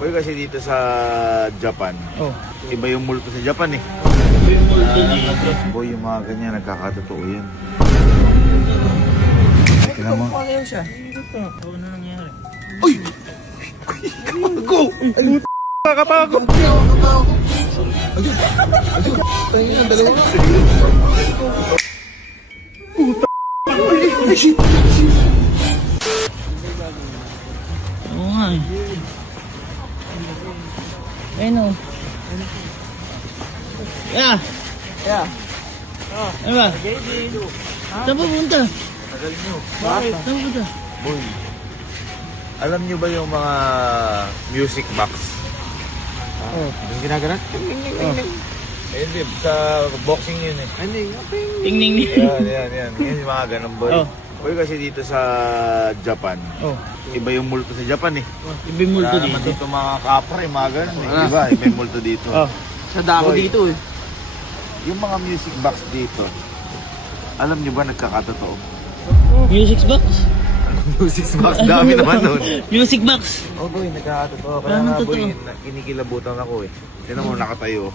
Boy, kasi dito sa Japan, iba yung multo sa Japan eh. Iba yung multo dito. Boy, yung mga ganyan, nagkakatotoo yan. Tingnan mo. Pagayaw siya. Ano na nangyari? Ako! Nakakatawa ko! Ayun ang dalawa. Oo nga eh. Ayun o. Yeah. Yeah. Ano ba? Saan pa punta? Tagal nyo. Saan punta? Boy, alam nyo ba yung mga music box? Yung ginagarat? Ayun din, sa boxing yun eh. Tingning niya. Yan. Yan yung mga ganun boy. Oh. Boy, kasi dito sa Japan, iba yung multo sa Japan eh. Iba yung multo Wala naman dito. dito mga kapre, mga ganun eh. Diba? Iba yung multo dito. Sa dako Boy. dito eh. Yung mga music box dito, alam nyo ba nagkakatotoo? Music box? Music box, dami naman nun. Music box. Oh boy, nagkakatotoo. Kaya Paano nga boy, totoo? kinikilabutan ako eh. Tinan mo, nakatayo.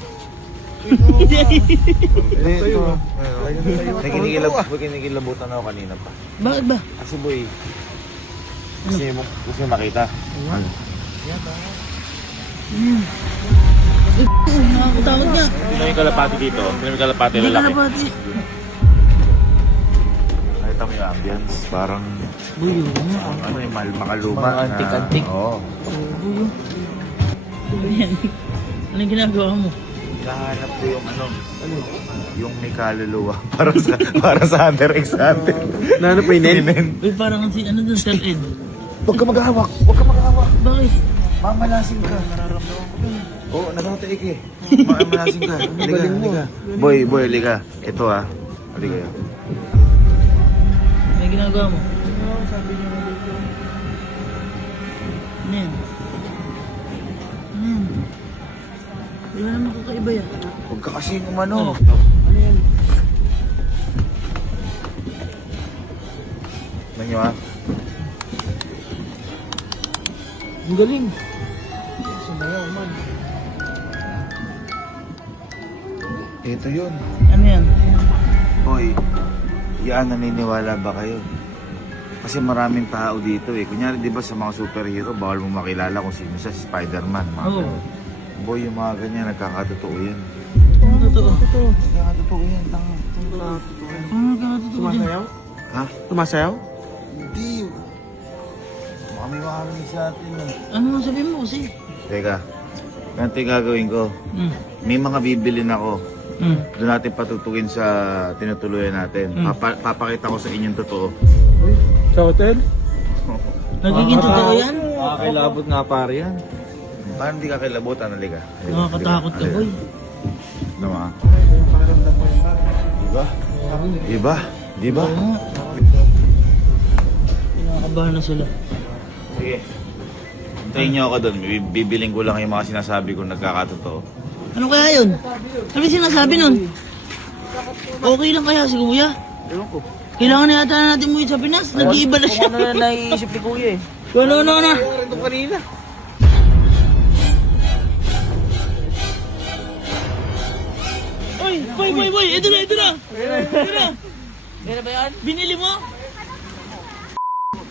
Kinikilabutan ako kanina pa. Bakit ba? Kasi boy, gusto mo makita? Ano? Nakakatakot niya. Sino yung kalapati dito? Sino yung kalapati Hindi ka lalaki? na pati. Nakita mo yung ambience, parang Buyo mo. ano yung makaluma. Mga antik-antik. Oo. Buyo. Ano yan? Anong ginagawa mo? Kahanap ko yung ano, yung may kaluluwa. para sa Hunter x Hunter. Naano pa yun? Uy, parang si ano dun, Sir Ed. Huwag ka maghahawak. Huwag ka maghahawak. Bakit? Mamalasing ka. Nararamdaman ko yun. Oo, nakataik eh. Mamalasing ka. Halika. Boy, halika. Ito ah. Halika. Anong ginagawa mo? Ano yan? Ano yan? Di ba naman kakaiba yan? Huwag ka kasing umano. Ano yan? Tignan nyo ah. Ang galing. Sumayaw man. Ito yun. Ano yan? Boy, yan naniniwala ba kayo? Kasi maraming tao dito eh. Kunyari di ba sa mga superhero, bawal mo makilala kung sino siya, si Spider-Man. Mga Oo. ganun. Boy, yung mga ganyan, nagkakatotoo yan. Ano totoo? Nagkakatotoo yan, tanga. Ano nagkakatotoo dyan? Sumasayaw? Ha? Sumasayaw? Hindi. Baka may makarinig sa atin eh. Ano ang sabihin mo kasi? Teka, ganito yung gagawin ko. May mga bibilin ako. Doon natin patutugin sa tinutuluyan natin. Papakita ko sa inyong totoo. Sa hotel? Nagiging totoo yan? Nakakilabot nga pare yan. Paano hindi ka kilabutan? Halika. Nakakatakot ka, boy. Tama. Diba? Diba? Diba? Oo nga. Kinakabahan na sila. Sige. Hintayin niyo ako doon. Bibiling ko lang yung mga sinasabi ko nagkakatotoo. Ano kaya yun? Ano yung sinasabi nun? Okay lang kaya si Kuya? Ewan ko. Kailangan na yata natin umuwi sa Pinas. Nag-iiba na siya. Ano na naiisip ni Kuya eh. Ano na? Ito kanina. Boy! Ito na! Ito na! Meron ba yan? Binili mo?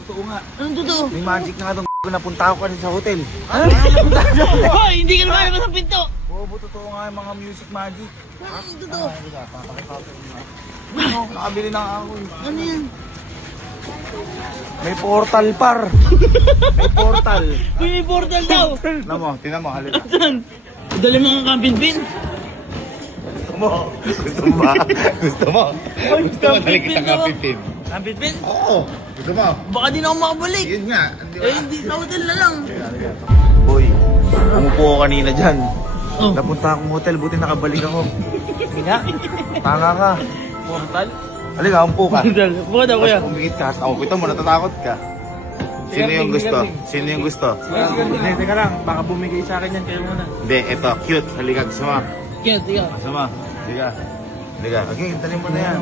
Totoo nga. Anong totoo? May magic na nga doon. Napunta ako kanina sa hotel. Hoy! Hindi ka naman sa pinto! Oo, totoo nga yung mga music magic. Anong totoo? Nakabili na ako. Ano yan? May portal par. May portal. Uy, may portal daw! Tingnan mo, halika. Saan? Dali mga camping pin. Gusto mo? Gusto mo ba? Gusto mo? Gusto mo dali kita kapipin? Camping pin? Oo. Gusto mo? Baka di na ako makabalik. Yun nga. Hindi sa hotel na lang. Boy, umupo ko kanina dyan. Oh. Napunta akong hotel, buti nakabalik ako. Mina? Tanga ka. Portal? Halika, umupo ka. Bukod ako kuya. Umikit ka. Ako, kita mo, natatakot ka. Sino yung gusto? Sino yung gusto? Hindi, teka lang. Baka bumigay sa akin yan. Kayo muna. Hindi, eto, cute. Halika, gusto mo. Kaya, tiga. Gusto mo. Halika. Halika. Okay, dali mo na yan.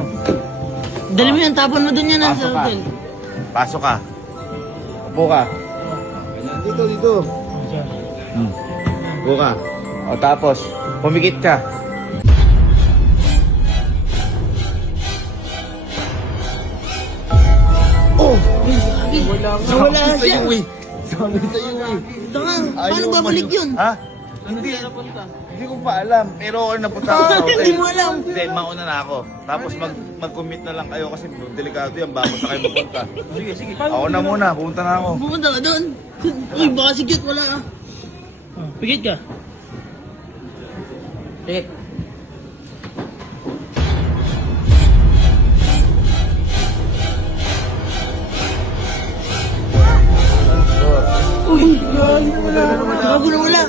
Dali mo yan, tapon mo dun yan sa Pasok ka. hotel. Pasok ka. Upo ka. Dito. Buka. O tapos, pumikit ka. Oh! Nawala siya. Sabi sa'yo eh. Tangang, paano babalik yun? Ha? Hindi ko pa alam. Pero ako napunta ako sa hotel. Hindi mo alam. Hindi, mauna na ako. Tapos mag-commit na lang kayo kasi delikado yan bago sa kayo mapunta. Sige. Ako na muna, pupunta na ako. Pumunta ka doon. Uy, baka si Cute wala ah. Pigit ka. Pigit. Uy, bago na wala.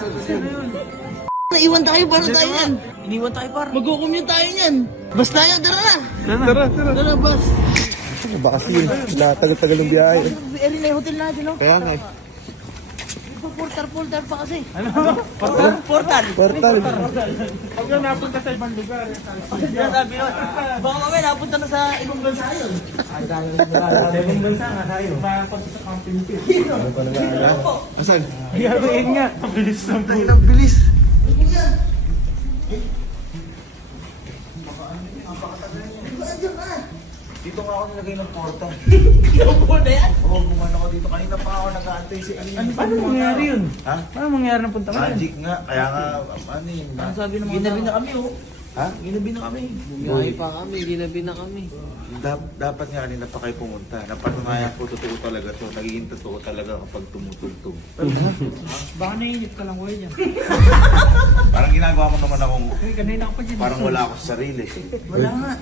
Naiwan tayo, paano tayo yan? Iniwan tayo par. Mag-commute tayo niyan. Bas tayo, tara na. Tara. Tara, bas. Baka kasi tagal-tagal ng biyahe. Eri na yung hotel natin, no? Kaya nga eh. Portal pa kasi. Ano? Portal? Portal. Portal. Pag yun napunta sa ibang lugar. Sabi yun. Baka mamaya napunta na sa ibang bansa yun. Ibang bansa nga tayo. Makapunta sa camping trip. Asan? Yun nga. Ang bilis ng buhay. Ang bilis. Dito nga ako nilagay ng porta. Yung na yan. Oo, gumana ako dito. Kanina pa ako nag-aantay si Alin. Paano mangyari yun? Ha? Paano mangyari ng punta ka yun? Magic nga. Kaya nga, ano yun? Ang sabi ng mga ginabi na kami, oh. Ha? Ginabi na kami. Boy. pa kami, ginabi na kami. Dapat nga kanina pa kayo pumunta. Napatunayan ko, totoo talaga to. Nagiging totoo talaga kapag tumutugtog. Baka naiinip ka lang kuya dyan. Parang ginagawa mo naman akong Uy, kanina ka pa dyan. parang wala ako sa sarili. Wala nga.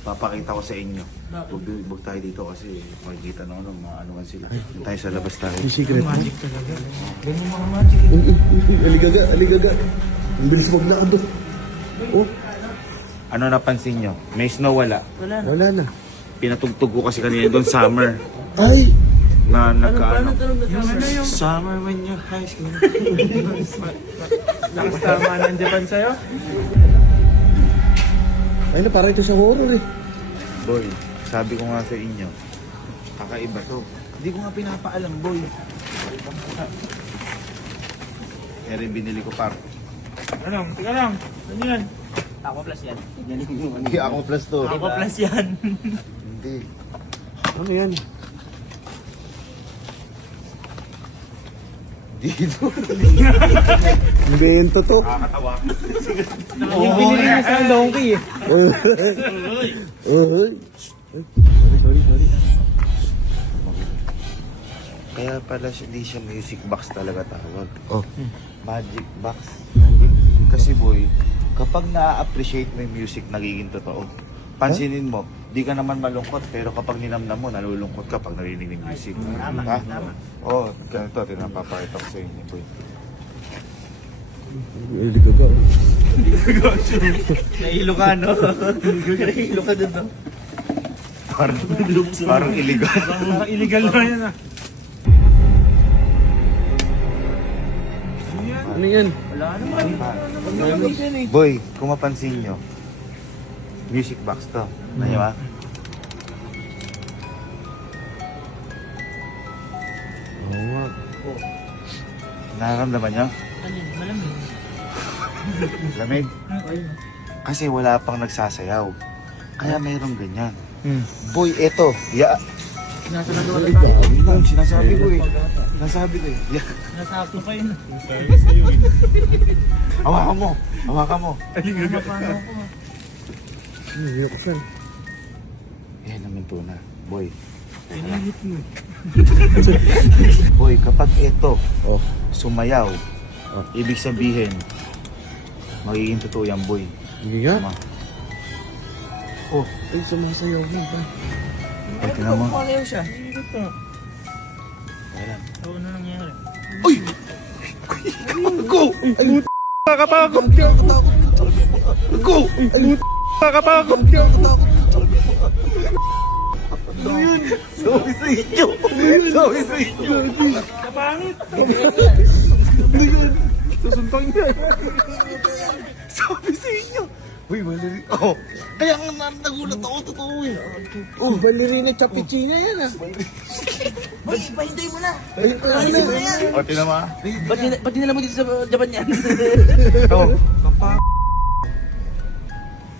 Papakita ko sa inyo. Huwag tayo dito kasi makikita na ano, ano man sila. Doon tayo sa labas tayo. Yung secret mo. Magic talaga. Ganyan mga magic. Aligaga. Ang bilis maglakad. Oh, Ano napansin nyo? May snow wala. wala na. Pinatugtog ko kasi kanina doon summer. Ay! Na nagkaano. Yung Summer when you're high school. lakas tama ng Japan sa'yo. Ay na, parang ito sa horror eh. Boy, sabi ko nga sa inyo, kakaiba to. Hindi ko nga pinapaalam, boy. Kaya rin binili ko par. Ano? Teka lang. Ano yan? Ako plus yan. Hindi ako plus to. Ako plus yan. Hindi. Ano yan? Dito. Invento to. Nakakatawa. Yung binili niya sa donkey eh. Ay. Sorry. Kaya pala hindi siya music box talaga tawag. Oh. Magic box. Kasi boy, kapag na-appreciate mo yung music, nagiging totoo. Pansinin mo, di ka naman malungkot, pero kapag ninamnam mo, nalulungkot ka pag narinig ng music. Ha? Oo, ganito, tinapapakita ko sa inyo, boy. Aligaga. Nahilo ka no? Nahilo ka dun no? Parang illegal. Parang illegal na yan ah. Ano yan? Wala naman. Boy, kung mapansin nyo, music box to. Ano nyo ba? Oo nga. Nararamdaman nyo? Ano yun, malamig. Lamig? Kasi wala pang nagsasayaw. Kaya mayroong ganyan. Boy, eto. Nasa nagawa na tayo. Yung sinasabi ko eh. Sinasabi ko eh. Nasakto pa yun. Hawakan mo. Hawakan mo. Paano ako? Hindi ako fan. Yan naman to na. Boy. Boy, kapag ito Oh. sumayaw, Oh. ibig sabihin, magiging totoo yan, boy. Hindi nga. Tama. Oh, Ay, sumasayaw mo ba? ay, tinan mo. Pakayaw siya. Ayan. Oo, ano nangyari? Go! Nakakatakot! Go! Nakakatakot! Ano yun? Sabi sa inyo! Sabi sa inyo! Kapangit! Susuntok niya. Sabi sa inyo! Uy, ballerina. Oh, kaya nga nagulat ako, totoo eh. Oh, ballerina Chapichina yan ah. Boy, pahintay mo na. Ay, Alisin mo na yan. O, tinan mo ah. Ba't dinala mo dito sa Japan yan? Ito.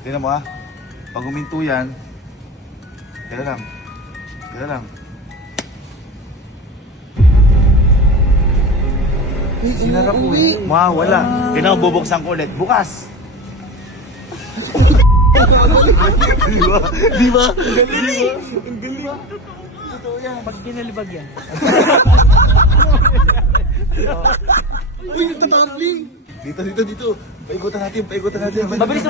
Tinan mo ah. Pag huminto yan, kaya lang. Kaya lang. Sinara ko eh. Mawawala. Tinan mo, bubuksan ko ulit. Bukas! Di ba? Di ba? Pag kinalibag yan. Uy, nagtatambling. Dito. Paikutan natin. Mabilis.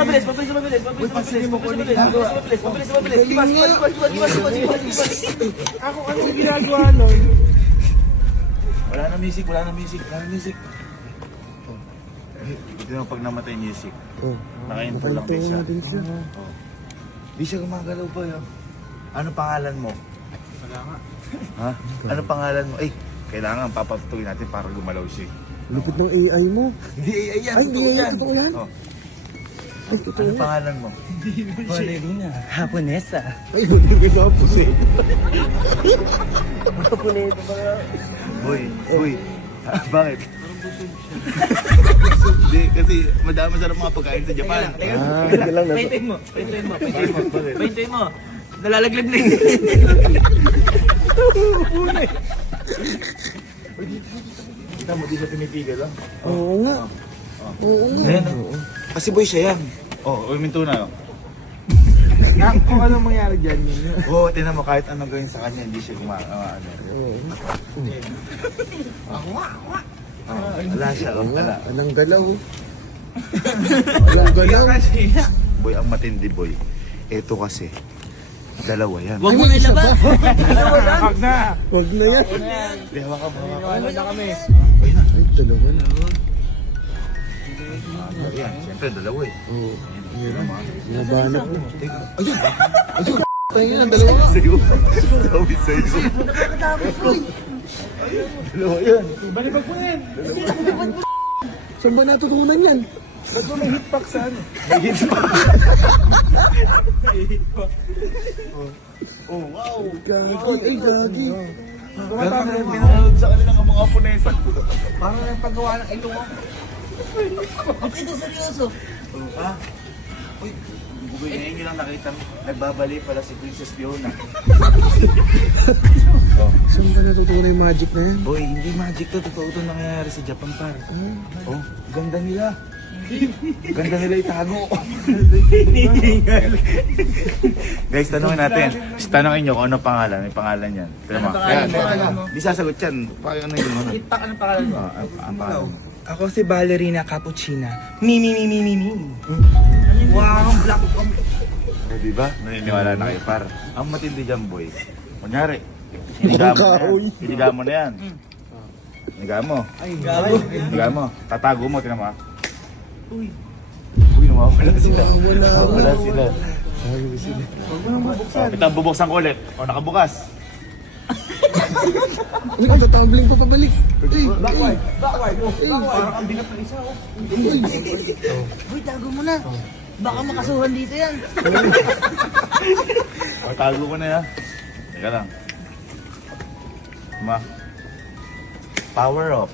Ako anong ginagawa nun? Wala na music. Oh. Ito na pag namatay yung music. Oh, Nakainto lang din siya. din siya. Oh. Di siya gumagalaw pa yun. Ano pangalan mo? Wala nga. Ha? Ano pangalan mo? Eh, kailangan papatutuin natin para gumalaw siya. Lupit ng AI mo. Hindi AI yan. Ay, hindi AI, totoo yan? Oh. Ay, ito Ano yan. pangalan mo? Ballerina. Japonesa. Ay, hindi ko tapos eh. Boy. Bakit? Hindi, kasi madami sarap mga pagkain sa Japan. Hindi lang na. Pahintay mo. Nalalaglag na yun. Kita mo, di siya pinitigil lang. Oo nga. Oo nga. Ayan, kasi boy siya yan. Oh, uminto na. Kung ano mangyari dyan yun. Oo, tinan mo, kahit ano gawin sa kanya, hindi siya ano. Oo. Wala siya, Oo nga. wala. Anong galaw? Anong galaw? Boy, ang matindi boy. Ito kasi, dalawa yan. Huwag mo na ilabas. Wag na. Wag na yan. Di, hawakan mo. Wala na kami. Ayun na. Ay, dalawa na. Ayan, siyempre dalawa eh. Oo. Nabahan ako. Ayun! Ayun! Tayo yan, ang dalawa. Sa'yo. Sabi sa'yo. Dalawa yan. Balibag mo yan. Saan ba natutunan yan? Ba't mo may hitbox sa ano? Oh, wow. Gagi, ay gagi. Pinanood sa kanila ng mga Aponesa. Parang yung paggawa ng ilong mo. Ba't ito seryoso? Ha? Uy, bugoy ngayon nyo lang nakita. Nagbabali pala si Princess Fiona. Saan ka natutunan yung magic na yan? Boy, hindi magic to. Totoo to nangyayari sa Japan par. Oh, ganda nila. Ganda nila itago. Guys, tanungin natin. Tanungin nyo kung ano pangalan. May pangalan yan. Ano pangalan mo? Di sasagot yan. Parang ano yun. Ano? Itak anong pangalan mo? Ang pangalan mo. Ako si Ballerina Cappuccina. Mi. Wow, black. Eh, di ba? Naniniwala na kayo par. Ang matindi dyan, boy. Kunyari, hiniga mo na yan. Hiniga mo. Ay, gago. Hiniga mo. Tatago mo, tinan mo ah. Uy, nawawala sila. Nawawala sila. Huwag mo nang bubuksan. Ito, bubuksan ko ulit. O, nakabukas. Ano ka, tatumbling pa pabalik? Ay, Backward. Parang ang bigat ng isa, oh. Uy, tago mo na. Baka makasuhan dito yan. O, tago ko na yan. Teka lang. Power up.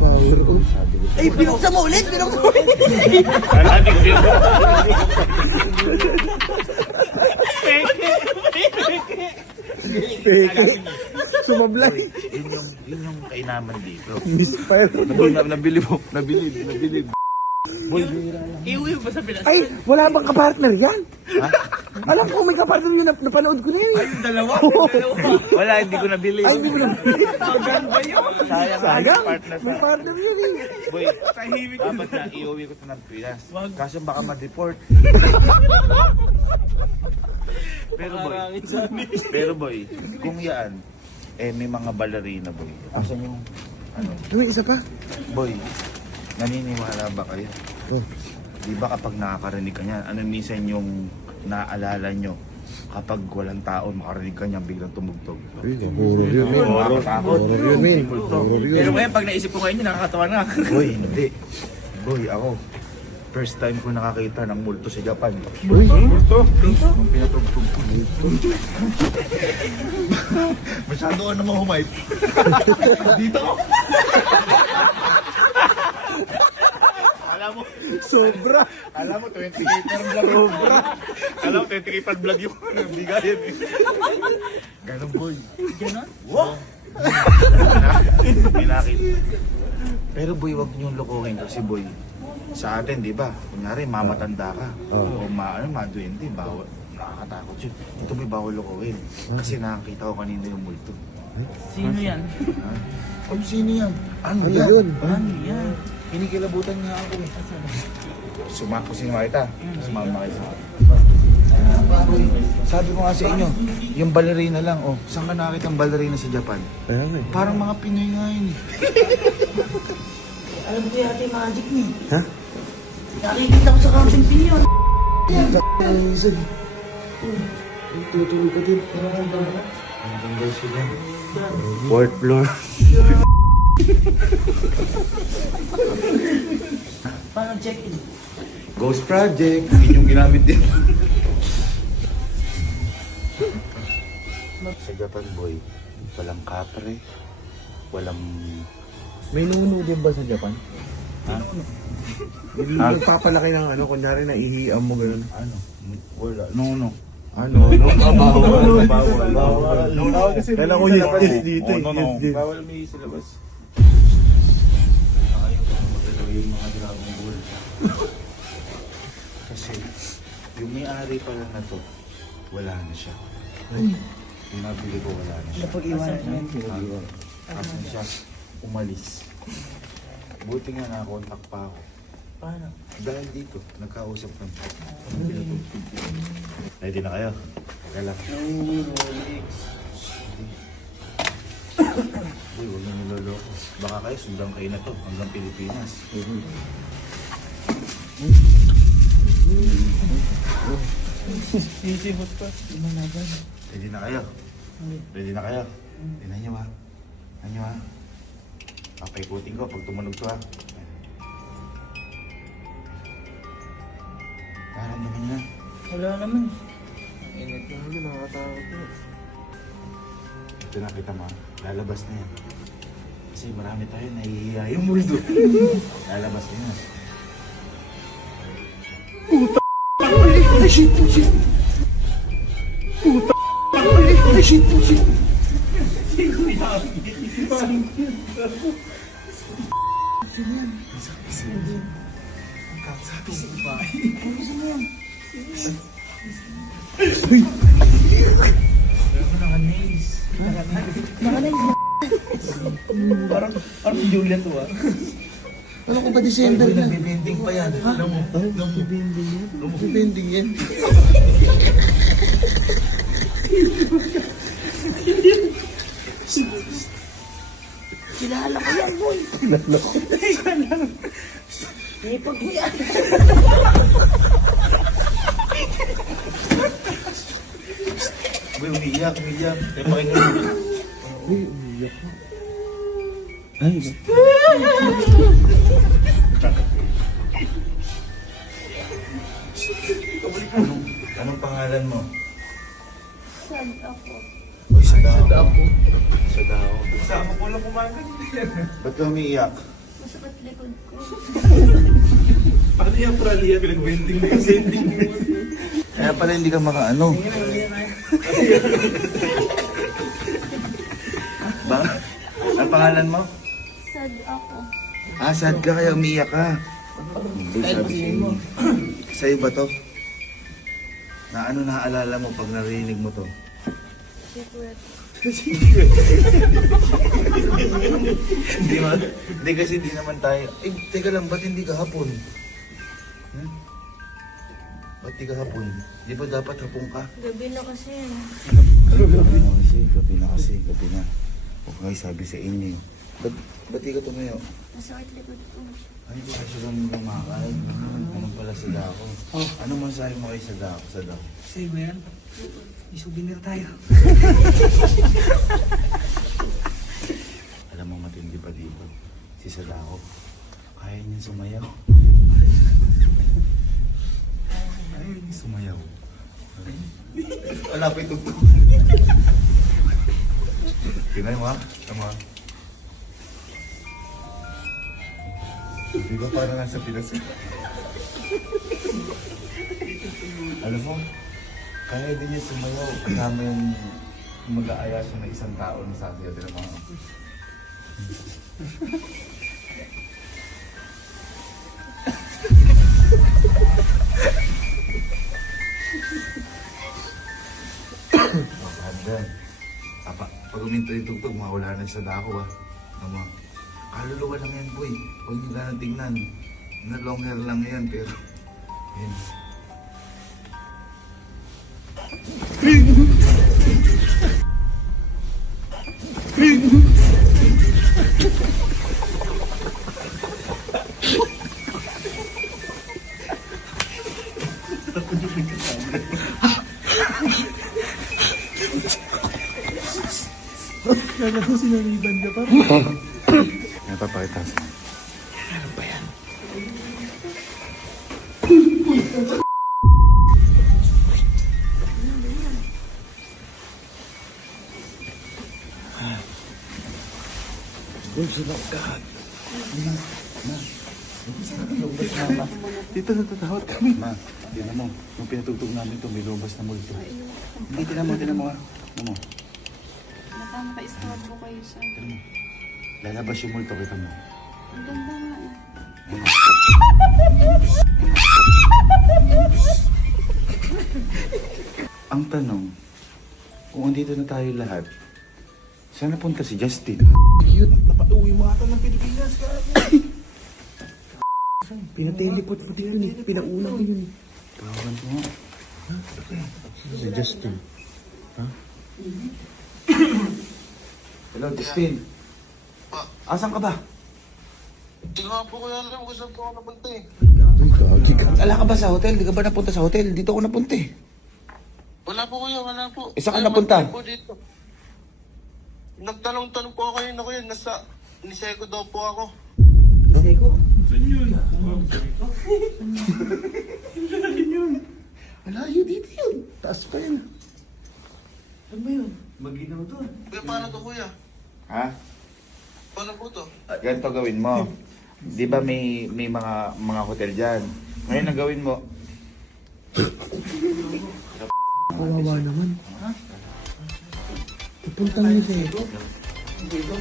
power off. Ay, binuksan mo ulit. Natin ko yun. Peke. Sumablay. Yun yung kainaman dito. Misfire. Nabilib. Iuwi ba sa Pinas? Ay, wala bang kapartner yan? Ha? Alam ko may kapartner yun. Napanood ko na yun. Ay, Wala, hindi ko nabili. Ay, hindi mo na. Sayang. Sayang. Partner May sa... partner yun eh. Boy, dapat na iuwi ko ito ng Pinas. Kaso baka ma-deport. Pero boy, kung yan, may mga ballerina boy. Asan yung, Ano, isa pa? boy, naniniwala ba kayo? Oh. Di ba kapag nakakarinig ka niyan, ano minsan yung naalala nyo? Kapag walang tao, makarinig ka niyan, biglang tumugtog. Ay, horror yun, man. Nakakatakot. Horror yun, man. Horror yun. Pero ngayon, pag naisip ko ngayon, nakakatawa na. Boy, hindi. Boy, ako. First time ko nakakita ng multo sa Japan. Uy, Multo? Nung pinatugtog ko. Masyado ka naman humay. Dito ko. Alam mo, sobra. alam mo, 20k per vlog. Sobra. Alam mo, 20k per vlog yung bigayan eh. Ganun boy. Ganon? Wow! Pinakit. Pero boy, wag niyong lokohin kasi boy. Sa atin, di ba? Kunyari, mamatanda ka. O maduwende, bawal. Nakakatakot yun. Ito boy, bawal lokohin. Kasi nakakita ko kanina yung multo. Sino yan? Ha? Oh, sino yan? Ano Ano yan? yun? Ano yan? Kinikilabutan nga ako eh. Sumako si Marita. Sumama kayo sa akin. Boy, sabi ko nga sa inyo, yung ballerina lang, oh. Saan ka nakakita ang ballerina sa Japan? Kaya nga eh. Parang mga Pinoy nga yun eh. Alam ko yata yung magic niya. Ha? Nakikita ko sa camping pinyon. Ang isa. Tutuloy ka din. Hanggang daw sila. Fourth floor. Paano check-in? Ghost Project. Yun yung ginamit din. Sa Japan boy, walang kapre, walang... May nuno din ba sa Japan? Ha? Nagpapalaki ng ano, kunyari na ihiam mo gano'n. Ano? Wala. No. Ano? Bawal. Bawal kasi Kailan ko yes dito eh. No. Yes din. Bawal may silabas. Ayaw ko magalaw yung mga Dragon Ball. Kasi yung may-ari pa lang na to, wala na siya. Yung nabili ko, wala na siya. Napag-iwanan niya. Asan siya? Umalis. Buti nga nakakontak pa ako. Paano? Dahil dito, nagkausap kami. Ready na kayo? Teka lang. Uy, huwag na niloloko. Baka kayo, sundan kayo na to hanggang Pilipinas. Sisibot pa. Lumalaban. Ready na kayo? Ready na kayo? Tingnan nyo ha. Tingnan nyo ha. Papaikutin ko pag tumunog to ha. Naramdaman nyo na. Wala naman. Init na hali, nakakatakot na. Ito nakita mo ha. Lalabas na yan. Kasi marami tayo nahihiya yung multo. Lalabas na yan. Ay, shit. Ay, shit. Parang Julia to ah. Ano ko ba December na? Nagbibinding pa yan. Alam mo? Bibending yan. Kilala ko yan, boy. Kilala ko. Ipag mo yan. Uy, umiiyak. Kaya pakinggan mo. Uy, umiyak ko. Ay, Anong pangalan mo? Sad ako. Uy, Sadao. Sadao. Sama ko lang kumain. Ba't ka umiiyak? Masakit likod ko. Paano yung pralia? Pinag-vending mo yung vending mo. Kaya pala hindi ka makaano. Ba? Ang pangalan mo? Sad ako. Ah, sad ka kaya umiiyak ka. Hindi, sabi sa'yo. Sa'yo ba to? Na ano naaalala mo pag narinig mo to? Secret. Hindi kasi di naman tayo. Eh, teka lang, ba't hindi ka hapon? Hmm? Ba't di ka hapon? Di ba dapat hapon ka? Gabi na kasi. Gabi na. Okay, sabi sa inyo. Ba't di ka tumayo? Masakit likod ko. Ay, hindi kasi lang kumakain. Anong pala sa dako? Ano masahe mo kayo sa dako? Sa'yo ba yan? Isouvenir tayo. Alam mo matindi pa dito. Si Sadako. Kaya niya sumayaw. niya sumayaw. Wala pa itugtog. Tingnan mo ha. Tama. Di ba parang nasa Pinas? Alam mo, kaya din niya sumayaw. Kasama yung mag-aaya siya ng isang tao na sasayaw din ang mga. Handa. Pag uminto yung tugtog, mawala na sa dako Ano? Kaluluwa lang yan, boy. Huwag niyo ganang tingnan. Na long hair lang yan, pero... Yan. Kala ko sinaliban ka pa. May papakita sa Dito natatawad kami. Ma, tignan mo. Yung pinatugtog namin ito, may lumabas na multo. Hindi, tignan mo ha. Tignan mo. Nakaka-istorbo po kayo sa... Tignan mo. Lalabas yung multo, kita mo. Ang ganda nga eh. Ang tanong, kung andito na tayo lahat, saan napunta si Justin? Napatuwi mo ata ng Pilipinas ka. Pinateleport mo din yun eh. Pinauna ko yun. Tawagan ko nga. Si Justin. Hello, Justin. Asan ka ba? Hindi nga po kaya alam kung saan po ako napunta eh. Uy, gagi ka. Ala ka ba sa hotel? Di ka ba napunta sa hotel? Dito ako napunta eh. Wala po kuya, wala po. Isa ka Kaya napunta? magtanong po dito. Nagtanong-tanong po ako kayo na kuya, nasa Niseko daw po ako. Malayo dito yun. Taas pa yan. Ano ba yun? Maginaw to. Kuya, paano to kuya? Ha? Paano po to? Ganito gawin mo. Di ba may mga hotel dyan? Ngayon ang gawin mo. Kawawa naman. Pupunta niyo sa ito. Dito.